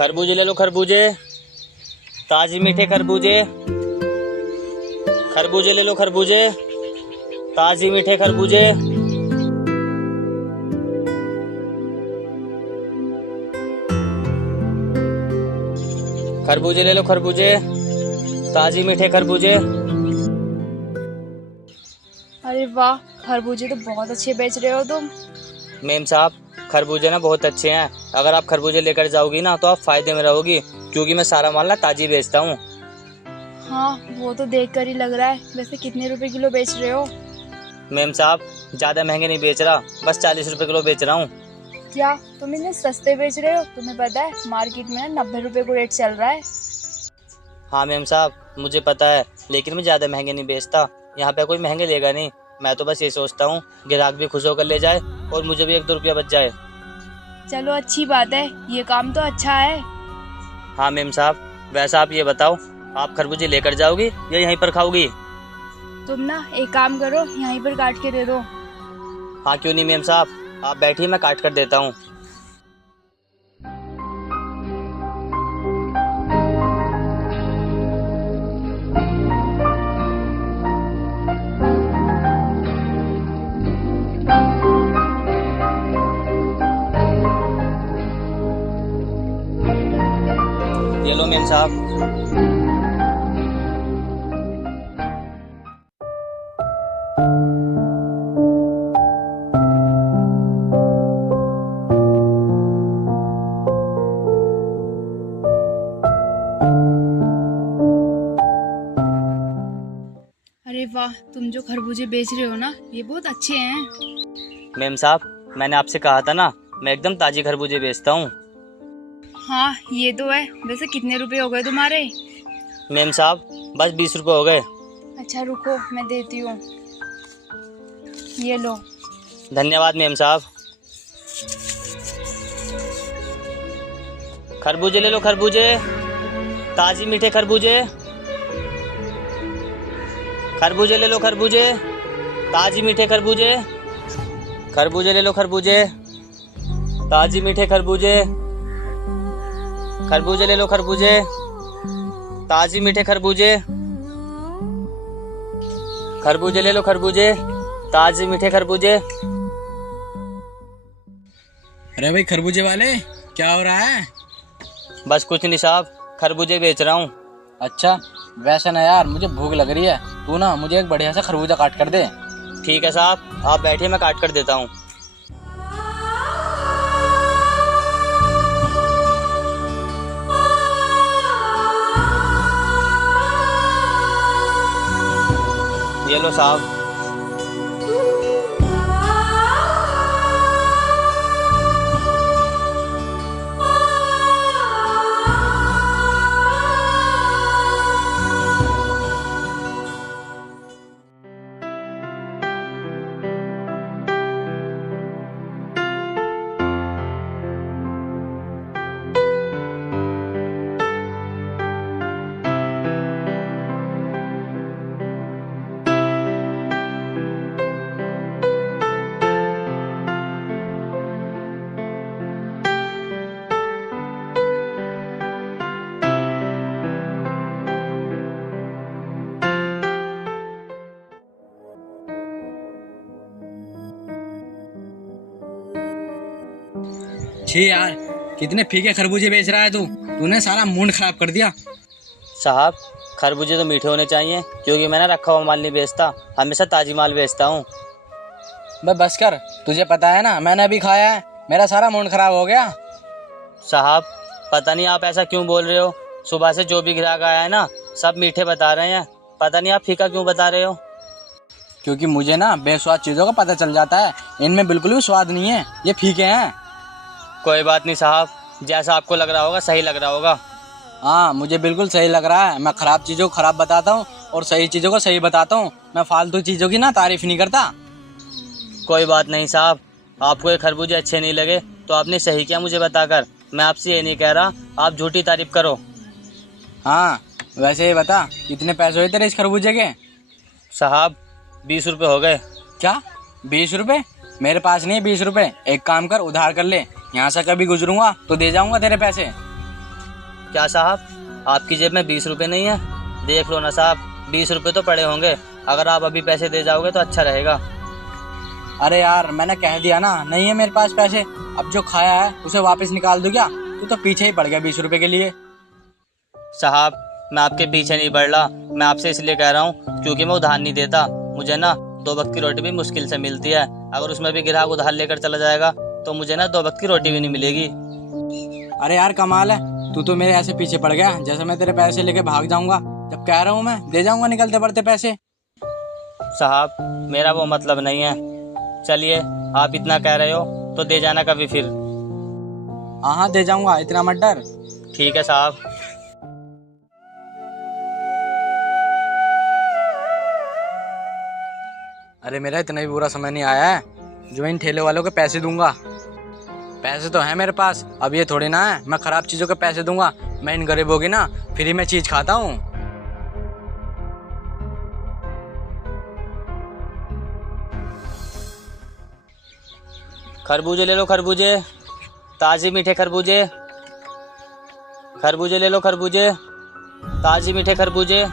खरबूजे ले लो खरबूजे, ताजे मीठे खरबूजे। खरबूजे ले लो खरबूजे, ताजे मीठे खरबूजे। खरबूजे ले लो खरबूजे, ताजे मीठे खरबूजे। अरे वाह, खरबूजे तो बहुत अच्छे बेच रहे हो तुम। मेम साहब, खरबूजे ना बहुत अच्छे हैं। अगर आप खरबूजे लेकर जाओगी ना तो आप फायदे में रहोगी, क्योंकि मैं सारा माल ना ताजी बेचता हूँ। हाँ, वो तो देखकर ही लग रहा है। वैसे कितने रुपए किलो बेच रहे हो? मेम साहब, ज़्यादा महंगे नहीं बेच रहा, बस 40 रुपए किलो बेच रहा हूँ। क्या तुम इतने सस्ते बेच रहे हो? तुम्हें पता है मार्केट में ना 90 रुपए को रेट चल रहा है। हाँ मेम साहब, मुझे पता है, लेकिन मैं ज़्यादा महंगे नहीं बेचता। यहाँ पे कोई महंगे लेगा नहीं। मैं तो बस ये सोचता हूँ ग्राहक भी खुश होकर ले जाए और मुझे भी 1-2 रुपया बच जाए। चलो अच्छी बात है, ये काम तो अच्छा है। हाँ मेम साहब, वैसा आप ये बताओ, आप खरबूजे लेकर जाओगी या यहीं पर खाओगी? तुम ना एक काम करो, यहीं पर काट के दे दो। हाँ क्यों नहीं मेम साहब, आप बैठिए, मैं काट कर देता हूँ। ये लो मेम साहब। अरे वाह, तुम जो खरबूजे बेच रहे हो ना, ये बहुत अच्छे हैं। मेम साहब, मैंने आपसे कहा था ना, मैं एकदम ताजी खरबूजे बेचता हूँ। हाँ ये तो है। वैसे कितने रुपए हो गए तुम्हारे? मेम साहब, बस 20 रुपए हो गए। अच्छा रुको, मैं देती हूँ। ये लो। धन्यवाद मेम साहब। खरबूजे ले लो खरबूजे, ताजी मीठे खरबूजे। खरबूजे ले लो खरबूजे, ताजी मीठे खरबूजे। खरबूजे ले लो खरबूजे, ताजी मीठे खरबूजे। खरबूजे ले लो खरबूजे, ताजी मीठे खरबूजे। खरबूजे ले लो खरबूजे, ताजी मीठे खरबूजे। अरे भाई खरबूजे वाले, क्या हो रहा है? बस कुछ नहीं साहब, खरबूजे बेच रहा हूँ। अच्छा, वैसे ना यार मुझे भूख लग रही है, तू ना मुझे एक बढ़िया सा खरबूजा काट कर दे। ठीक है साहब, आप बैठिए, मैं काट कर देता हूँ। ये लो साहब। छी यार, कितने फीके खरबूजे बेच रहा है तू। तूने सारा मूड खराब कर दिया। साहब, खरबूजे तो मीठे होने चाहिए, क्योंकि मैं ना रखा हुआ माल नहीं बेचता, हमेशा ताजी माल बेचता हूँ। बस कर, तुझे पता है ना मैंने अभी खाया है, मेरा सारा मूड खराब हो गया। साहब, पता नहीं आप ऐसा क्यों बोल रहे हो। सुबह से जो भी ग्राहक आया है ना, सब मीठे बता रहे हैं। पता नहीं आप फीका क्यों बता रहे हो। क्योंकि मुझे ना बेस्वाद चीज़ों का पता चल जाता है, इनमें बिल्कुल भी स्वाद नहीं है, ये फीके हैं। कोई बात नहीं साहब, जैसा आपको लग रहा होगा सही लग रहा होगा। हाँ, मुझे बिल्कुल सही लग रहा है। मैं खराब चीज़ों को खराब बताता हूँ और सही चीज़ों को सही बताता हूँ। मैं फालतू चीज़ों की ना तारीफ नहीं करता। कोई बात नहीं साहब, आपको ये खरबूजे अच्छे नहीं लगे तो आपने सही किया मुझे बताकर। मैं आपसे ये नहीं कह रहा आप झूठी तारीफ करो। हाँ, वैसे ये बता, कितने पैसे हुए तेरे इस खरबूजे के? साहब, 20 रुपये हो गए। क्या 20 रुपये? मेरे पास नहीं है 20 रुपये। एक काम कर, उधार कर ले, यहाँ से कभी गुजरूंगा तो दे जाऊंगा तेरे पैसे। क्या साहब, आपकी जेब में 20 रुपए नहीं है? देख लो ना साहब, 20 रुपए तो पड़े होंगे। अगर आप अभी पैसे दे जाओगे तो अच्छा रहेगा। अरे यार मैंने कह दिया ना, नहीं है मेरे पास पैसे। अब जो खाया है उसे वापस निकाल दूं क्या? तू तो पीछे ही पड़ गया 20 रुपए के लिए। साहब, मैं आपके पीछे नहीं बढ़ रहा, मैं आपसे इसलिए कह रहा हूँ क्योंकि मैं उधार नहीं देता। मुझे ना 2 वक्त की रोटी भी मुश्किल से मिलती है। अगर उसमें भी ग्राहक उधार लेकर चला जाएगा तो मुझे ना 2 वक्त की रोटी भी नहीं मिलेगी। अरे यार कमाल है, तू तो मेरे ऐसे पीछे पड़ गया जैसे मैं तेरे पैसे लेके भाग जाऊंगा। जब कह रहा हूँ मैं दे जाऊंगा निकलते पड़ते पैसे। साहब, मेरा वो मतलब नहीं है। चलिए, आप इतना कह रहे हो तो दे जाना कभी फिर। हाँ हाँ दे जाऊंगा, इतना मत डर। ठीक है साहब। अरे मेरा इतना भी बुरा समय नहीं आया है जो इन ठेले वालों के पैसे दूंगा। पैसे तो है मेरे पास, अब ये थोड़ी ना है मैं खराब चीजों के पैसे दूंगा। मैं इन गरीबों की ना फ्री में चीज खाता हूँ। खरबूजे ले लो, खरबूजे, ताजे मीठे खरबूजे। खरबूजे ले लो, खरबूजे, ताजे मीठे खरबूजे।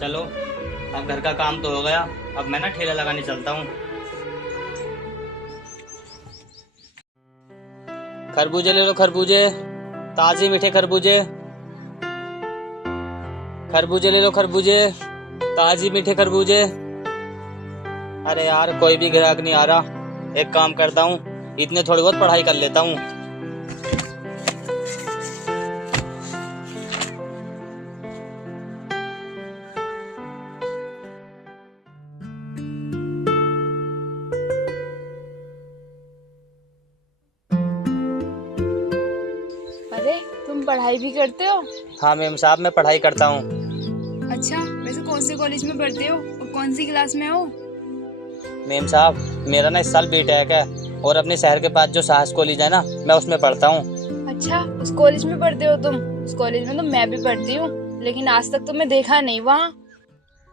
चलो, अब घर का काम तो हो गया, अब मैं ना ठेला लगाने चलता हूँ। खरबूजे ले लो, खरबूजे, ताजे मीठे खरबूजे। खरबूजे ले लो, खरबूजे, ताजे मीठे खरबूजे। अरे यार, कोई भी ग्राहक नहीं आ रहा। एक काम करता हूँ, इतने थोड़ी बहुत पढ़ाई कर लेता हूँ। अरे तुम पढ़ाई भी करते हो? हाँ मैम साहब, मैं पढ़ाई करता हूँ। अच्छा, वैसे कौन से कॉलेज में पढ़ते हो और कौन सी क्लास में हो? मैम साहब, मेरा ना इस साल बीटेक है और अपने शहर के पास जो साहस कॉलेज है ना, मैं उसमें पढ़ता हूँ। अच्छा, उस कॉलेज में पढ़ते हो तुम? उस कॉलेज में तो मैं भी पढ़ती हूँ, लेकिन आज तक तो मैं देखा नहीं वहाँ।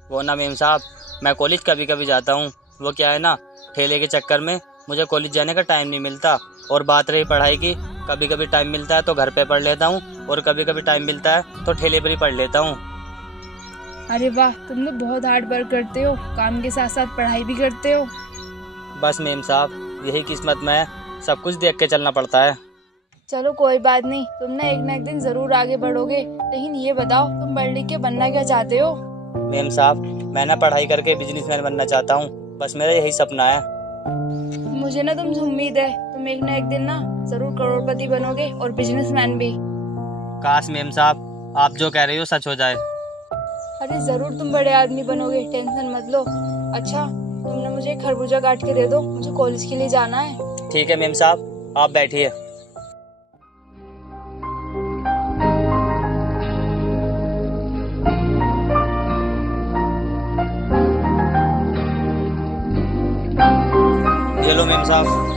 वो ना मैम साहब, मैं कॉलेज कभी कभी जाता हूँ। वो क्या है ना, ठेले के चक्कर में मुझे कॉलेज जाने का टाइम नहीं मिलता। और बात रही पढ़ाई की, कभी कभी टाइम मिलता है तो घर पे पढ़ लेता हूँ और कभी कभी टाइम मिलता है तो ठेले पर ही पढ़ लेता हूँ। अरे वाह, तुम तो बहुत हार्ड वर्क करते हो, काम के साथ साथ पढ़ाई भी करते हो। बस मैम साहब, यही किस्मत में है, सब कुछ देख के चलना पड़ता है। चलो कोई बात नहीं, तुम ना एक दिन जरूर आगे बढ़ोगे। लेकिन ये बताओ, तुम पढ़ लिख के बनना क्या चाहते हो? मैम साहब, मैं ना पढ़ाई करके बिजनेसमैन बनना चाहता हूँ। बस मेरा यही सपना है। मुझे ना तुमसे उम्मीद है, तुम एक ना एक दिन ना जरूर करोड़पति बनोगे और बिजनेसमैन भी। काश मैम साहब, आप जो कह रही हो सच हो जाए। अरे जरूर तुम बड़े आदमी बनोगे, टेंशन मत लो। अच्छा, तुम ना मुझे खरबूजा काट के दे दो, मुझे कॉलेज के लिए जाना है। ठीक है मैम साहब, आप बैठिए। ये लो मैम साहब।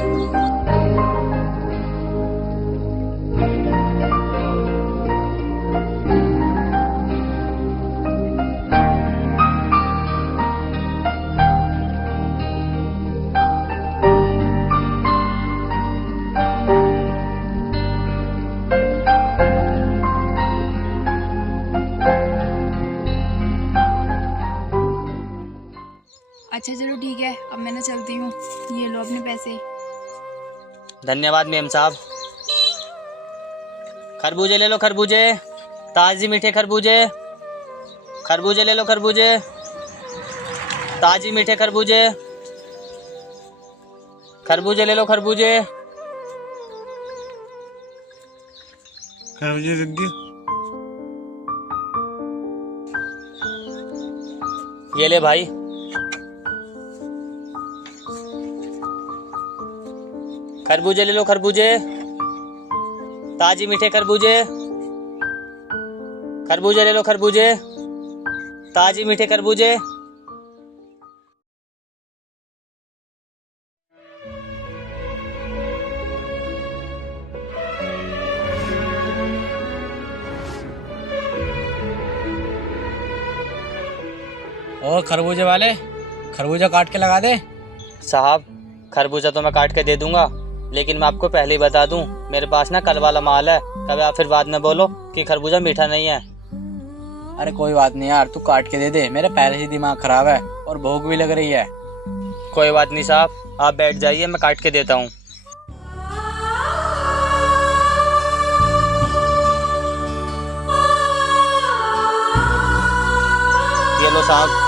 अच्छा चलो ठीक है, अब मैं ना चलती हूँ। ये लो अपने पैसे। धन्यवाद मैम साहब। खरबूजे ले लो, खरबूजे, ताजी मीठे खरबूजे। खरबूजे ले लो, खरबूजे, ताजी मीठे खरबूजे। खरबूजे ले लो, खरबूजे। खरबूजे रख दिए। ये ले भाई। खरबूजे ले लो, खरबूजे, ताजी मीठे खरबूजे। खरबूजे ले लो, खरबूजे, ताजी मीठे खरबूजे। और खरबूजे वाले, खरबूजा काट के लगा दे। साहब खरबूजा तो मैं काट के दे दूंगा, लेकिन मैं आपको पहले ही बता दूं, मेरे पास ना कल वाला माल है। कभी आप फिर बाद में बोलो कि खरबूजा मीठा नहीं है। अरे कोई बात नहीं यार, तू काट के दे दे, मेरे पहले ही दिमाग खराब है और भूख भी लग रही है। कोई बात नहीं साहब, आप बैठ जाइए, मैं काट के देता हूँ। ये लो साहब।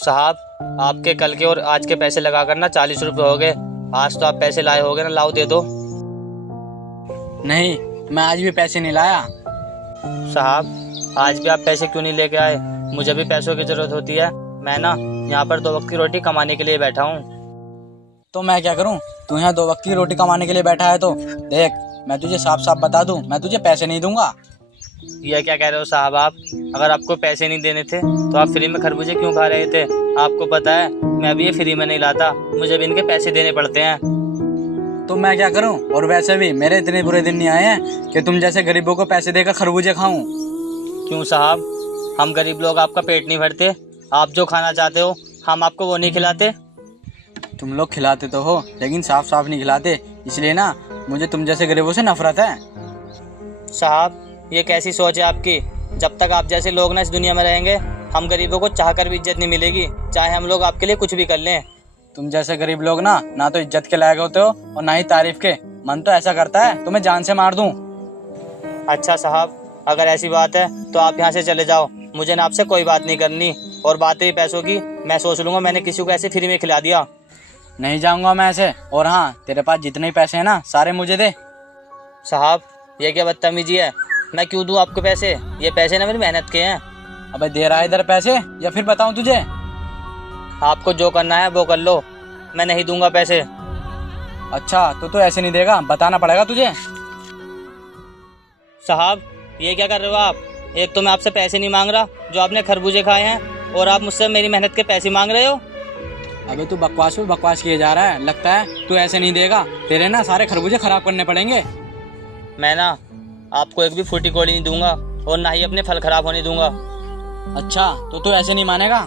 साहब आपके कल के और आज के पैसे लगाकर ना 40 रुपये हो गए। आज तो आप पैसे लाए होगे ना, लाओ दे दो। नहीं, मैं आज भी पैसे नहीं लाया। साहब आज भी आप पैसे क्यों नहीं लेके आए? मुझे भी पैसों की ज़रूरत होती है। मैं ना यहाँ पर 2 वक्त की रोटी कमाने के लिए बैठा हूँ। तो मैं क्या करूं? तू यहाँ 2 वक्त की रोटी कमाने के लिए बैठा है तो देख, मैं तुझे साफ साफ बता दूं, मैं तुझे पैसे नहीं दूंगा। ये क्या कह रहे हो साहब आप? अगर आपको पैसे नहीं देने थे तो आप फ्री में खरबूजे क्यों खा रहे थे? आपको पता है मैं भी ये फ्री में नहीं लाता, मुझे भी इनके पैसे देने पड़ते हैं। तो मैं क्या करूं? और वैसे भी मेरे इतने बुरे दिन नहीं आए हैं कि तुम जैसे गरीबों को पैसे देकर खरबूजे खाऊं। क्यों साहब, हम गरीब लोग आपका पेट नहीं भरते? आप जो खाना चाहते हो हम आपको वो नहीं खिलाते? तुम लोग खिलाते तो हो, लेकिन साफ साफ नहीं खिलाते, इसलिए ना मुझे तुम जैसे गरीबों से नफरत है। साहब ये कैसी सोच है आपकी? जब तक आप जैसे लोग ना इस दुनिया में रहेंगे, हम गरीबों को चाहकर भी इज्जत नहीं मिलेगी, चाहे हम लोग आपके लिए कुछ भी कर लें। तुम जैसे गरीब लोग ना तो इज्जत के लायक होते हो और ना ही तारीफ के। मन तो ऐसा करता है तुम्हें जान से मार दूं। अच्छा साहब, अगर ऐसी बात है तो आप यहाँ से चले जाओ, मुझे ना आपसे कोई बात नहीं करनी। और बात रही पैसों की, मैं सोच लूँगा मैंने किसी को ऐसे फ्री में खिला दिया। नहीं जाऊंगा मैं ऐसे। और हाँ, तेरे पास जितने भी पैसे हैं ना, सारे मुझे दे। साहब ये क्या बदतमीजी है? मैं क्यों दूँ आपको पैसे? ये पैसे ना मेरी मेहनत के हैं। अबे दे रहा है इधर पैसे या फिर बताऊं तुझे? आपको जो करना है वो कर लो, मैं नहीं दूंगा पैसे। अच्छा तो तू ऐसे नहीं देगा, बताना पड़ेगा तुझे। साहब ये क्या कर रहे हो आप? एक तो मैं आपसे पैसे नहीं मांग रहा जो आपने खरबूजे खाए हैं, और आप मुझसे मेरी मेहनत के पैसे मांग रहे हो। अबे तू बकवास पे बकवास किए जा रहा है, लगता है तू ऐसे नहीं देगा। तेरे ना सारे खरबूजे खराब करने पड़ेंगे। मैं ना आपको एक भी फूटी कोड़ी नहीं दूंगा और ना ही अपने फल खराब होने दूंगा। अच्छा तो तू ऐसे नहीं मानेगा।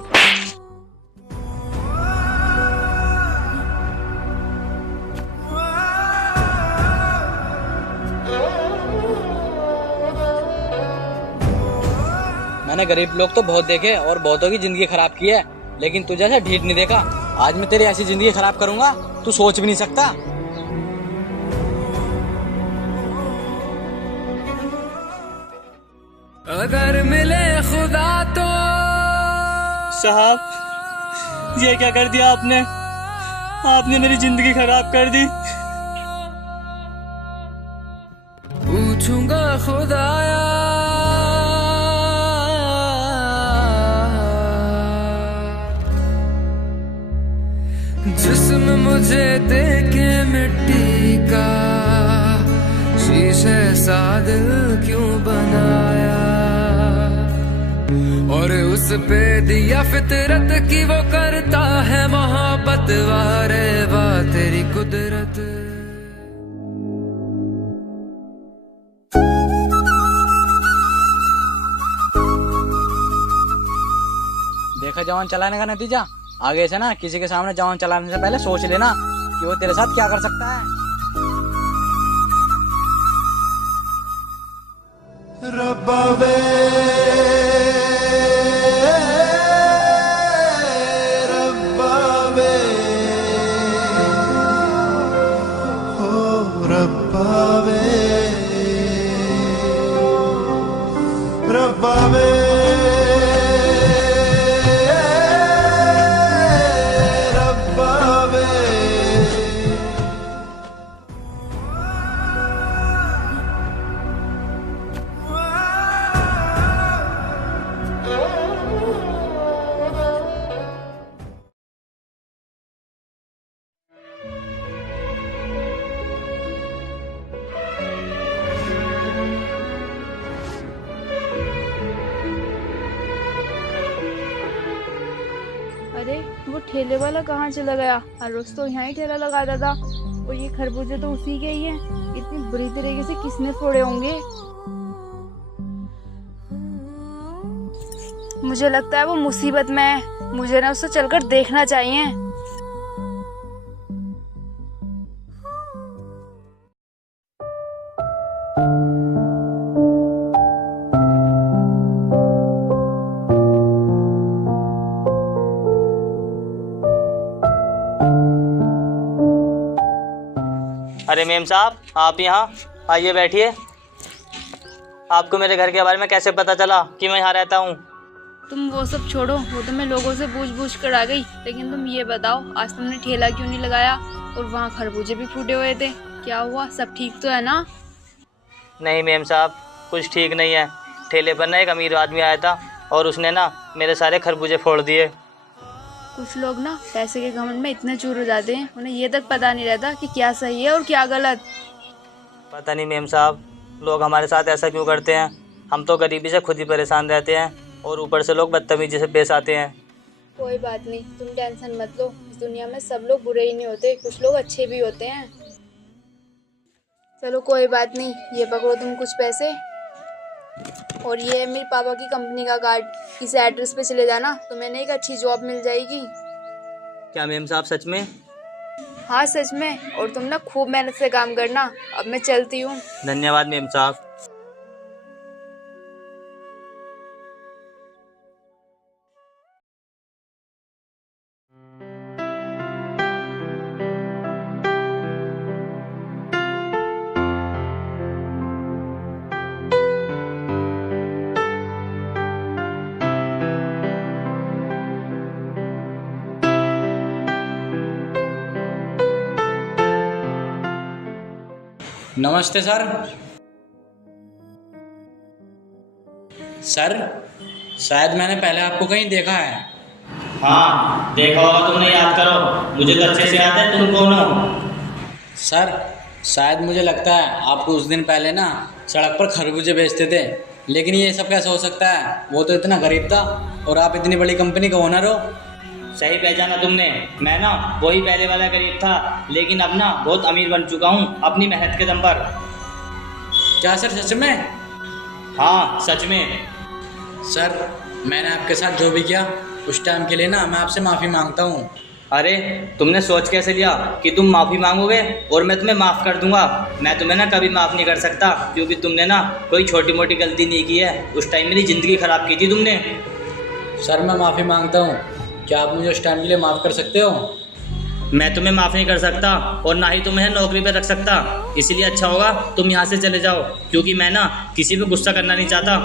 मैंने गरीब लोग तो बहुत देखे और बहुतों की जिंदगी खराब की है, लेकिन तुझे ऐसा ढीठ नहीं देखा। आज मैं तेरी ऐसी जिंदगी खराब करूंगा तू सोच भी नहीं सकता। अगर मिले खुदा तो साहब ये क्या कर दिया आपने? आपने मेरी जिंदगी खराब कर दी। पूछूंगा खुदाया जिस्म मुझे देके मिट्टी का, शीशे सा दिल क्यों बनाया, और उस पे दिया फितरत की वो करता है मोहब्बत। वारे वाह तेरी कुदरत। देखा जवान चलाने का नतीजा? आगे से ना किसी के सामने जवान चलाने से पहले सोच लेना कि वो तेरे साथ क्या कर सकता है। रब्बा वे रब्बा वे हो रब्बा वे रब्बा वे। ठेले वाला कहाँ चला गया? हर रोज तो यहाँ ही ठेला लगाता था। और ये खरबूजे तो उसी के ही हैं। इतनी बुरी तरीके से किसने फोड़े होंगे? मुझे लगता है वो मुसीबत में है। मुझे ना उससे चलकर देखना चाहिए। अरे मेम साहब, आप यहाँ आइए, बैठिए। आपको मेरे घर के बारे में कैसे पता चला कि मैं यहाँ रहता हूँ? तुम वो सब छोड़ो, वो तो मैं लोगों से पूछ कर आ गई। लेकिन तुम ये बताओ, आज तुमने ठेला क्यों नहीं लगाया? और वहाँ खरबूजे भी फूटे हुए थे, क्या हुआ? सब ठीक तो है ना? नहीं मेम साहब, कुछ ठीक नहीं है। ठेले पर ना एक अमीर आदमी आया था और उसने ना मेरे सारे खरबूजे फोड़ दिए। कुछ लोग ना पैसे के घमंड में इतने चूर हो जाते हैं, उन्हें ये तक पता नहीं रहता कि क्या सही है और क्या गलत। पता नहीं मेम साहब, लोग हमारे साथ ऐसा क्यों करते हैं। हम तो गरीबी से खुद ही परेशान रहते हैं और ऊपर से लोग बदतमीजी से पेश आते हैं। कोई बात नहीं, तुम टेंशन मत लो। इस दुनिया में सब लोग बुरे ही नहीं होते, कुछ लोग अच्छे भी होते हैं। चलो कोई बात नहीं, ये पकड़ो तुम कुछ पैसे। और ये है मेरे पापा की कंपनी का कार्ड। इस एड्रेस पे चले जाना, तुम्हें एक अच्छी जॉब मिल जाएगी। क्या मेम साहब, सच में? हाँ सच में। और तुम ना खूब मेहनत से काम करना। अब मैं चलती हूँ। धन्यवाद मेम साहब। नमस्ते सर। सर, शायद मैंने पहले आपको कहीं देखा है। हाँ देखा होगा तुमने, याद करो। मुझे तो अच्छे से याद है तुम कौन हो। सर, शायद मुझे लगता है आप कुछ दिन पहले ना सड़क पर खरबूजे बेचते थे। लेकिन ये सब कैसे हो सकता है? वो तो इतना गरीब था और आप इतनी बड़ी कंपनी का ओनर हो। सही पहचाना तुमने। मैं ना वही पहले वाला गरीब था, लेकिन अब ना बहुत अमीर बन चुका हूँ अपनी मेहनत के दम पर। क्या सर, सच में? हाँ सच में। सर, मैंने आपके साथ जो भी किया उस टाइम के लिए ना मैं आपसे माफ़ी मांगता हूँ। अरे तुमने सोच कैसे लिया कि तुम माफ़ी मांगोगे और मैं तुम्हें माफ़ कर दूंगा? मैं तुम्हें ना कभी माफ़ नहीं कर सकता, क्योंकि तुमने ना कोई छोटी मोटी गलती नहीं की है। उस टाइम मेरी ज़िंदगी ख़राब की थी तुमने। सर, मैं माफ़ी मांगता हूँ। क्या आप मुझे उस टाइम के लिए माफ़ कर सकते हो? मैं तुम्हें माफ़ नहीं कर सकता और ना ही तुम्हें नौकरी पे रख सकता। इसलिए अच्छा होगा तुम यहाँ से चले जाओ, क्योंकि मैं ना किसी पे गुस्सा करना नहीं चाहता।